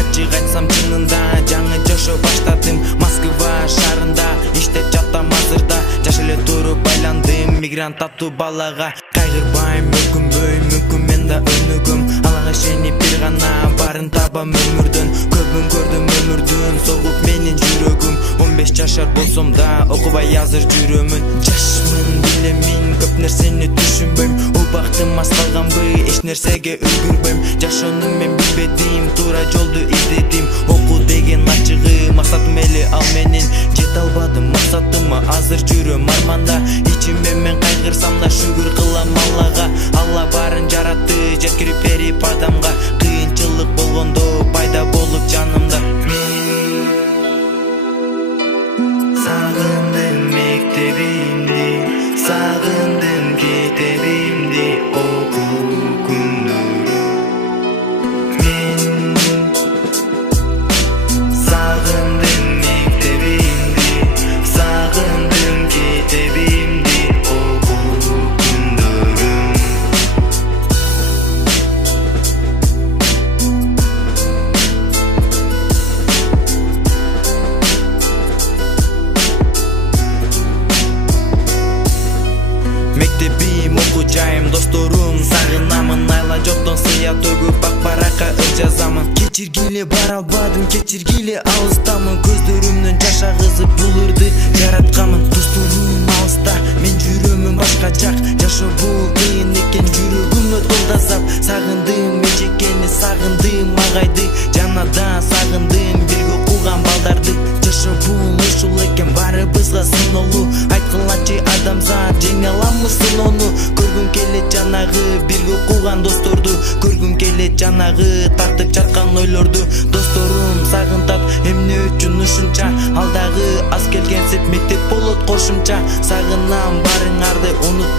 Açık aytsam çınында жаңы жашоо баштадым. Москва шаарында иштеп жатам азырда. Жаш эле туруп байландым мигрант аттуу балага. Кайгырбайм, өкүнбөйм, мүмкүн мен да өнүгөм. Аллага ишенип бир гана барын табам өмүрдөн. Көбүн көрдүм өмүрдүн согуп менин жүрөгүм. 15 жашар болсом да окубай азыр жүрөмүн. Жашмын билемин, көп нерсени түшүнбөйм. Убактым аз калганбы, эч нерсеге үлгүрбөйм. Жашоону мен билбедим, туура жолду издедим. Окуу деген ачыгы максатым эле ал менин. Жете албадым максатыма, азыр жүрөм арманда. Ичиме мен кайгырсам да шүгүр кылам Аллага. Алла барын жаратты, жеткирип берип адамга. Кыйынчылык болгондо пайда болуп жанымда. Сагындым мектебимди, сагындым китебимди, окуу күндөрү. Мен сагындым мектебимди, сагындым китебимди, окуу күндөрүм. Мектебим, окуу жайым, досторум, сагынамын. Айла жоктон сыя төгүп ак баракка ыр жазамын. Кечиргиле бара албадым, кечиргиле алыстамын. Көздөрүмдөн жаш агызып бул ырды жаратканмын. Досторум алыста, мен жүрөмүн башка жак. Жашоо бул кыйын экен, жүрөгүмө толду азап. Сагындым эжекени, сагындым агайды, жанадан сагындым бирге окуган балдарды. Жашоо бул ушул экен, баарыбызга сыноолуу. Айткылачы адамзат, жеңе аламбы сыноону? Көргүм келет жанагы бирге окуган досторду. Көргүм келет жанагы тартып жаткан ойлорду. Досторум сагынтат, эмне үчүн ушунча? Алдагы аз келгенсип мектеп болот кошумча. Сагынам барыңарды, унут